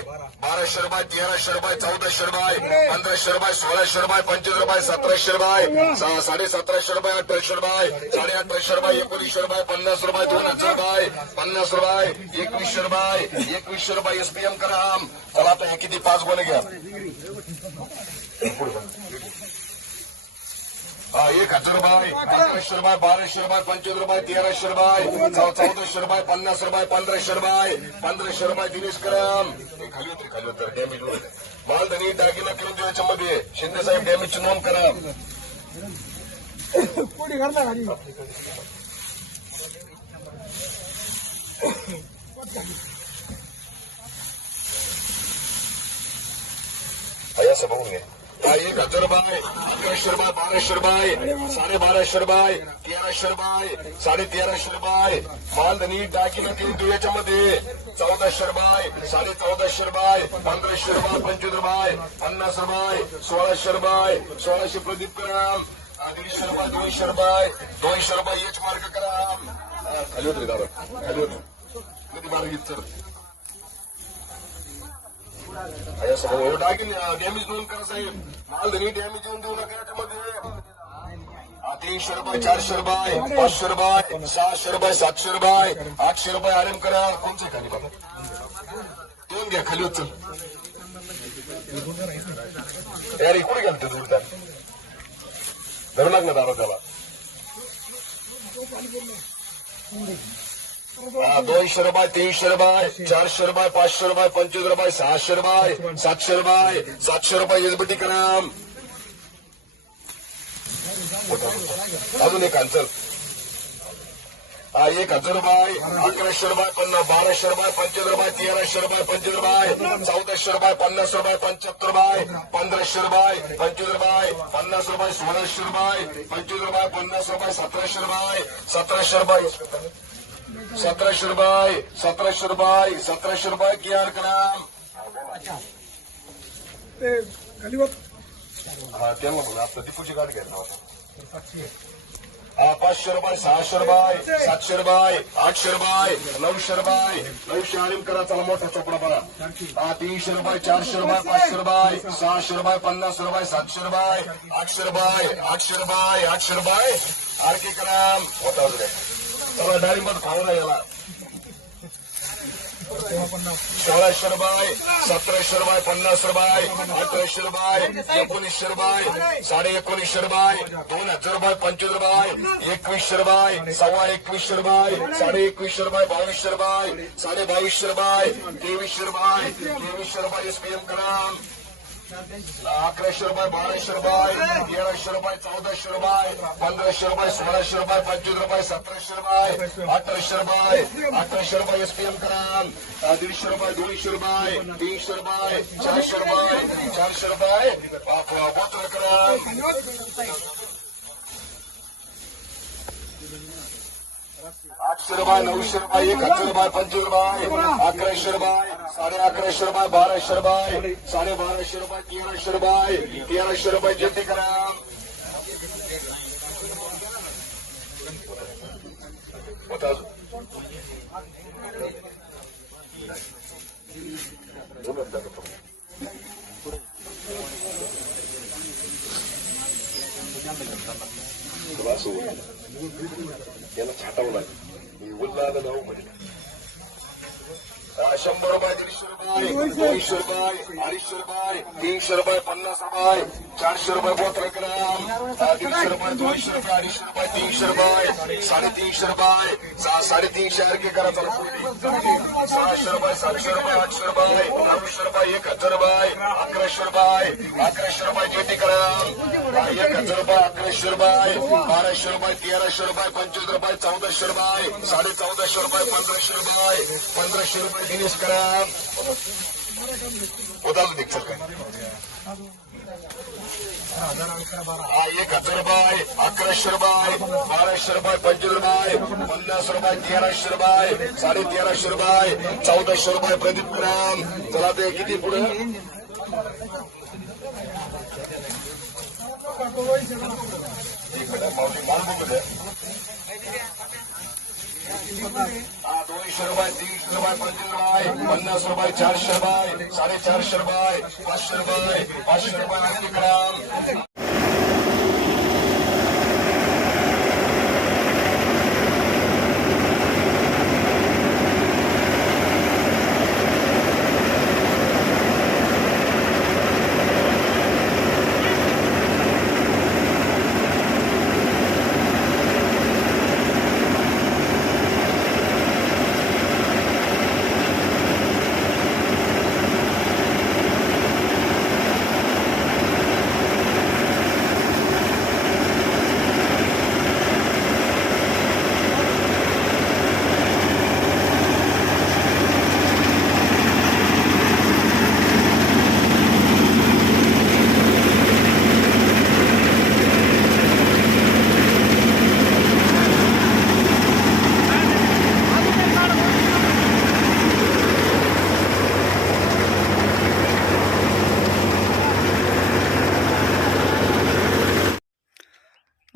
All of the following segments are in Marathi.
बाराशे रुपये तेराशे रुपये चौदा शर्माय पंधरा शर्माय सोळाशे रुपये पंचवीस रुपये सतराशे रुपये सहा साडे सतराशे रुपये अठराशे शर्माय साडे अठरा रुपये एकोणीसशे रुपये पन्नास रुपये दोन हजार रुपये पन्नास रुपये एकवीसशे रुपये एकवीसशे रुपये एसपीएम करा चला आता हे किती पाच गोणे घ्या. एक हजार रुपये अकराशे रुपये बाराशे रुपये पंचवीस रुपये तेराशे रुपये चौदाशे रुपये पन्नास रुपये पंधराशे रुपये पंधराशे रुपये दिनेश करम हे खाली होते खाली होतं डॅमेज होते मालधनी दागिना देऊ याच्यामध्ये. शिंदे साहेब डॅमेजची नोंद करा. कोणी करणार खाली असं बघून घे हा, एक हजार रुपये अकराशे रुपये बाराशे रुपये साडे बाराशे रुपये तेराशे रुपये साडे तेराशे रुपये मालधनी दागिना करून दुयाच्या मध्ये चौदाशे रुपये साडे चौदाशे रुपये पंधराशे रुपये पंचवीस रुपये पन्नास रुपये सोळाशे रुपये सोळाशे प्रदीप कराम दीडशे रुपये दोनशे रुपये दोनशे रुपये एच मार्ग कराम खाली होते दादा. खाली होते. किती मार्ग सर डॅमेज नोंद करा साहेब माल डॅमेज येऊन देऊ नका याच्यामध्ये हा, तीनशे रुपये चारशे रुपये पाचशे रुपये सहाशे रुपये सातशे रुपये आठशे रुपये आराम करा कोणचे खाली बाबा देऊन घ्या खाली उचल यार इकडे गेलं ते जोरदार धरू लाग ना दाबा त्याला दोनशे रुपये तीनशे रुपये चारशे रुपये पाचशे रुपये पंचवीस रुपये सहाशे रुपये सातशे रुपये सातशे रुपये एसबीटी कराम अजून एक आन्सर एक हजार रुपये अकराशे रुपये पन्नास बाराशे रुपये पंचवीस रुपये तेराशे रुपये पंचवीस रुपये चौदाशे रुपये पन्नास रुपये पंच्याहत्तर रुपये पंधराशे रुपये पंचवीस रुपये पन्नास रुपये सोळाशे रुपये पंचवीस रुपये पन्नास रुपये सतराशे रुपये सतराशे रुपये सतराशे रुपये सतराशे रुपये सतराशे रुपये की आर कराम ते खाली बघ. हा त्यांना बघा आपलं दीपूची गाडी घ्यायला होता पाचशे रुपये सहाशे रुपये सातशे रुपये आठशे रुपये नऊशे रुपये. नऊशे आळीम करा चला मोठा चोपडा बरा हा तीनशे रुपये चारशे रुपये पाचशे रुपये सहाशे रुपये पन्नास रुपये सातशे रुपये आठशे रुपये आठशे रुपये आठशे रुपये आरके कराम होता त्याला एक. चला डाळिंबात याला सोळाशे रुपये सतराशे रुपये पन्नास रुपये अठराशे रुपये एकोणीसशे रुपये साडे एकोणीसशे रुपये दोन हजार रुपये पंचवीस रुपये एकवीसशे रुपये सव्वा एकवीसशे रुपये साडे एकवीसशे रुपये बावीसशे रुपये साडे बावीसशे रुपये तेवीसशे रुपये तेवीसशे रुपये एम कराम अकराशे रुपये बाराशे रुपये तेराशे रुपये चौदाशे रुपये पंधराशे रुपये सोळाशे रुपये पंचवीस रुपये सतराशे रुपये अठराशे रुपये अठराशे रुपये एसपीएम कराल. दीडशे रुपये दोनशे रुपये तीनशे रुपये चारशे रुपये चारशे रुपये. बोतल कराल. आठशे रुपये नऊशे रुपये एक हजार रुपये पंचवीस रुपये अकराशे रुपये. साडे अकराशे रुपये बाराशे रुपये साडे बाराशे रुपये तेराशे रुपये तेराशे रुपये जेटी करा होता अजून. दोन हजार रुपये. तुला असं होतं. याला शंभर रुपये दीडशे रुपये दोनशे रुपये अडीचशे रुपये तीनशे रुपये पन्नास रुपये चारशे रुपये पत्र ग्राम दीडशे रुपये दोनशे रुपये अडीचशे रुपये तीनशे रुपये साडेतीनशे रुपये सहा साडेतीनशे अर्गे करा चालू सहाशे रुपये सातशे रुपये आठशे रुपये नऊशे रुपये एक हजार रुपये अकराशे रुपये अकराशे रुपये जेटी करा. एक हजार रुपये अकराशे रुपये बाराशे रुपये तेराशे रुपये पंचवीस रुपये चौदाशे रुपये साडे चौदाशे रुपये पंधराशे रुपये पंधराशे रुपये दिनेश करा. उदाहरण दीक्षित हा एक हजार रुपये अकराशे अकराशे रुपये बाराशे रुपये पंचवीस रुपये पन्नास रुपये तेराशे रुपये साडे तेराशे रुपये चौदाशे रुपये प्रदीप ग्राम चला ते किती पुढे? माऊली हा, दोनशे रुपये तीनशे रुपये पंचवीस रुपये पन्नास रुपये चारशे रुपये साडेचारशे रुपये पाचशे रुपये पाचशे रुपये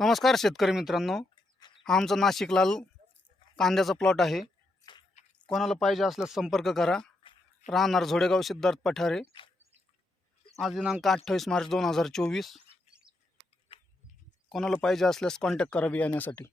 नमस्कार शेतकरी मित्रांनो. हा आमचा नाशिकलाल कांद्याचा प्लॉट आहे. कोणाला पाहिजे असल्यास संपर्क करा. राहणार झोडेगाव सिद्धार्थ पठारे. आज दिनांक अठ्ठावीस मार्च दोन हजार चोवीस. कोणाला पाहिजे असल्यास कॉन्टॅक्ट करा बियाण्यासाठी.